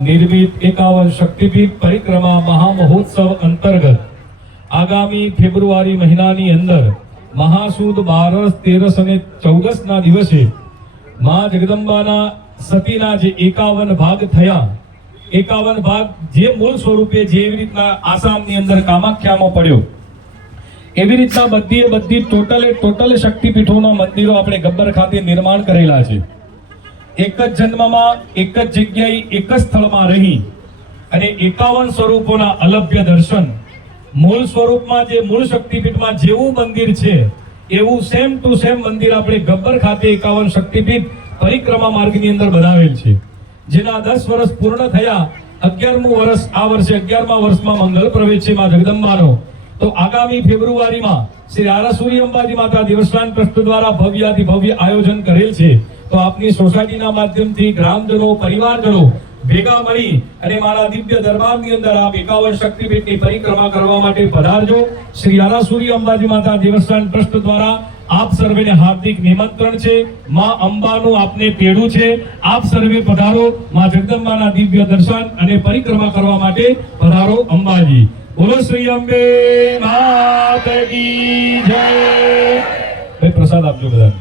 निर्मित 51 शक्तिपीठ परिक्रमा महामहोत्सव अंतर्गत आगामी फेब्रुआरी महीनानी अंदर महासुद 12, 13 અને 14 ના દિવસે માં જગદંબાના સતીના જે 51 ભાગ થયા, 51 ભાગ જે મૂળ સ્વરૂપે જેવી રીતના આસામની અંદર કામાખ્યામાં પડ્યો, એવી રીતના બધી ટોટલ શક્તિપીઠોના મંદિરો આપણે ગબ્બર ખાતે નિર્માણ કરેલા છે। એક જ જન્મમાં એક જ જગ્યાએ એક જ સ્થળમાં રહી અને 51 સ્વરૂપોના અલભ્ય દર્શન, મૂળ સ્વરૂપમાં જે મૂળ શક્તિપીઠમાં જેવું મંદિર છે એવું સેમ ટુ સેમ મંદિર આપણે ગબ્બર ખાતે 51 શક્તિપીઠ પરિક્રમા માર્ગની અંદર બનાવેલ છે, જેના 10 વર્ષ પૂર્ણ થયા। 11મું વર્ષ આ વર્ષે 11મા વર્ષમાં મંગલ પ્રવેશ છે માં જગદંબાનો। તો આગામી ફેબ્રુઆરીમાં શ્રી આરાસુરી અંબાજી માતા દેવસ્થાન ટ્રસ્ટ દ્વારા ભવ્યાતિ ભવ્ય આયોજન કરેલ છે। તો આપની સોસાયટીના માધ્યમથી ગ્રામજનો, પરિવારજનો ભેગા મળી અને મારા દિવ્ય દરબારની અંદર આપ 51 શક્તિપીઠની પરિક્રમા કરવા માટે પધારજો। શ્રી આરાસુરી અંબાજી માતા દેવસ્થાન ટ્રસ્ટ દ્વારા આપ સર્વેને હાર્દિક નિમંત્રણ છે। માં અંબાનું આપને તેડું છે, આપ સર્વે પધારો, માં જગદંબાના દિવ્ય દર્શન અને પરિક્રમા કરવા માટે પધારો અંબાજી। બોલો શ્રી અંબે માતા કી જય। પ્રસાદ આપજો બધા।